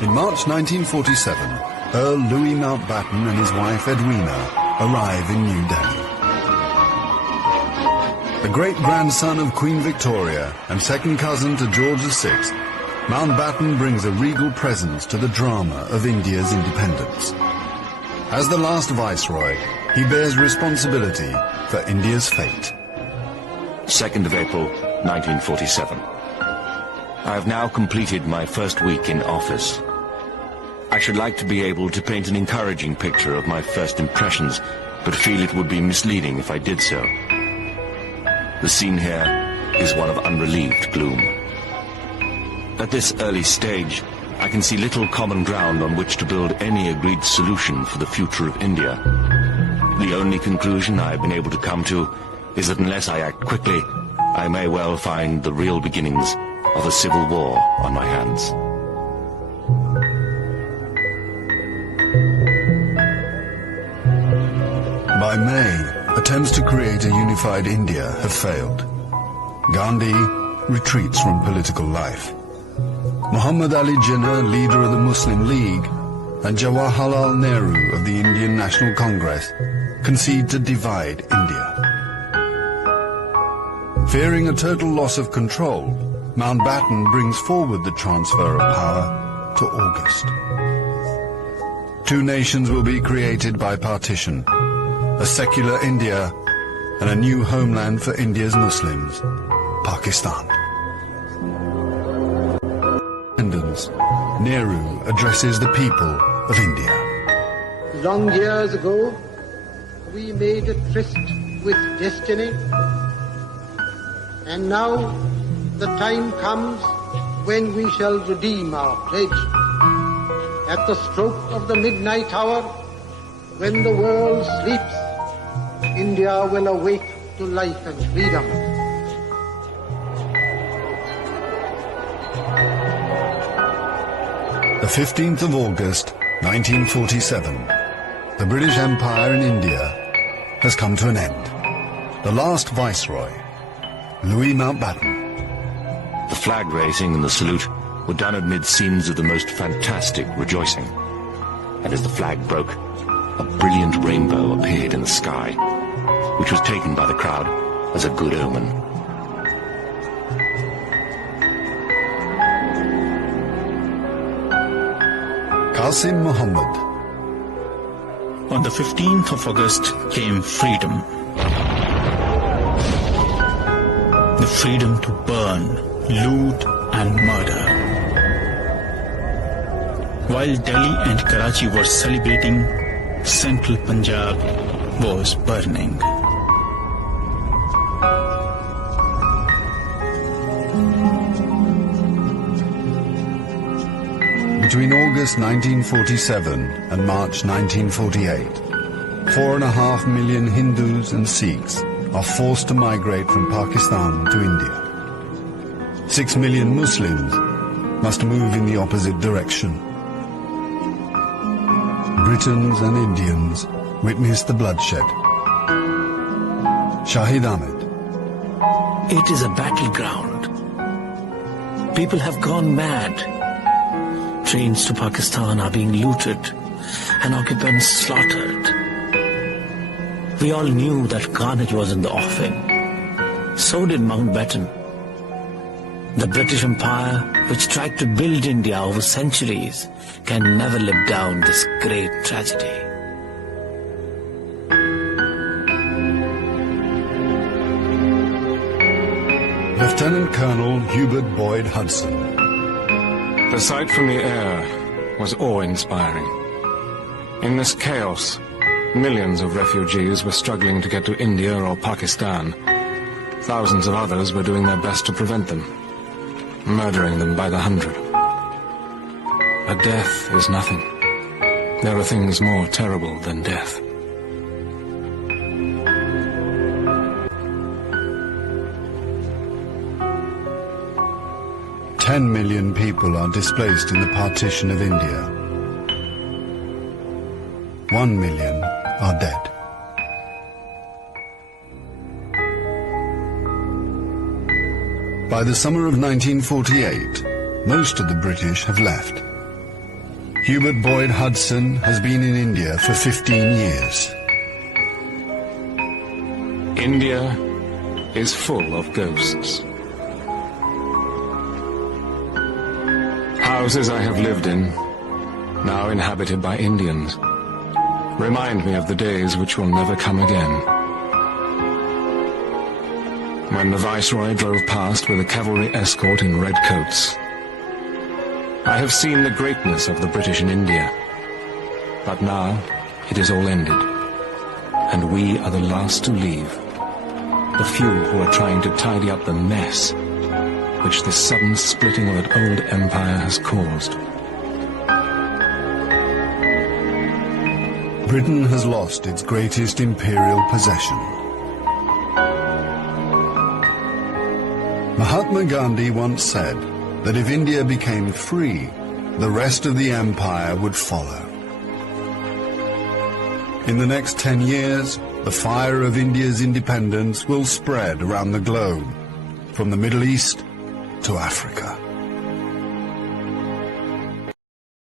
In March 1947, Earl Louis Mountbatten and his wife Edwina arrive in New Delhi. The great-grandson of Queen Victoria and second cousin to George VI, Mountbatten brings a regal presence to the drama of India's independence. As the last viceroy, he bears responsibility for India's fate. 2nd of April, 1947. I have now completed my first week in office. I should like to be able to paint an encouraging picture of my first impressions, but feel it would be misleading if I did so. The scene here is one of unrelieved gloom. At this early stage, I can see little common ground on which to build any agreed solution for the future of India. The only conclusion I have been able to come to is that unless I act quickly, I may well find the real beginnings of a civil war on my hands. By May, attempts to create a unified India have failed. Gandhi retreats from political life. Muhammad Ali Jinnah, leader of the Muslim League, and Jawaharlal Nehru of the Indian National Congress concede to divide India. Fearing a total loss of control, Mountbatten brings forward the transfer of power to August. Two nations will be created by partition, a secular India and a new homeland for India's Muslims, Pakistan. Nehru addresses the people of India. Long years ago, we made a tryst with destiny, and now the time comes when we shall redeem our pledge. At the stroke of the midnight hour, when the world sleeps, India will awake to life and freedom. The 15th of August, 1947, the British Empire in India has come to an end. The last viceroy, Louis Mountbatten. The flag raising and the salute were done amid scenes of the most fantastic rejoicing. And as the flag broke, a brilliant rainbow appeared in the sky, which was taken by the crowd as a good omen. Qasim Muhammad. On the 15th of August came freedom. The freedom to burn, loot and murder. While Delhi and Karachi were celebrating, central Punjab was burning. Between August 1947 and March 1948, 4.5 million Hindus and Sikhs are forced to migrate from Pakistan to India. 6 million Muslims must move in the opposite direction. Britons and Indians witness the bloodshed. Shahid Ahmed. It is a battleground. People have gone mad. Trains to Pakistan are being looted and occupants slaughtered. We all knew that carnage was in the offing. So did Mountbatten. The British Empire, which tried to build India over centuries, can never live down this great tragedy. Lieutenant Colonel Hubert Boyd Hudson. The sight from the air was awe-inspiring. In this chaos, millions of refugees were struggling to get to India or Pakistan. Thousands of others were doing their best to prevent them, murdering them by the hundred. But death is nothing. There are things more terrible than death. $10 million people are displaced in the partition of India. 1 million are dead. By the summer of 1948, most of the British have left. Hubert Boyd Hudson has been in India for 15 years. India is full of ghosts. Houses I have lived in, now inhabited by Indians, remind me of the days which will never come again. When the Viceroy drove past with a cavalry escort in red coats, I have seen the greatness of the British in India, but now it is all ended, and we are the last to leave, the few who are trying to tidy up the mess which the sudden splitting of an old empire has caused. Britain has lost its greatest imperial possession. Mahatma Gandhi once said that if India became free, the rest of the empire would follow. In the next 10 years, the fire of India's independence will spread around the globe, from the Middle East to Africa.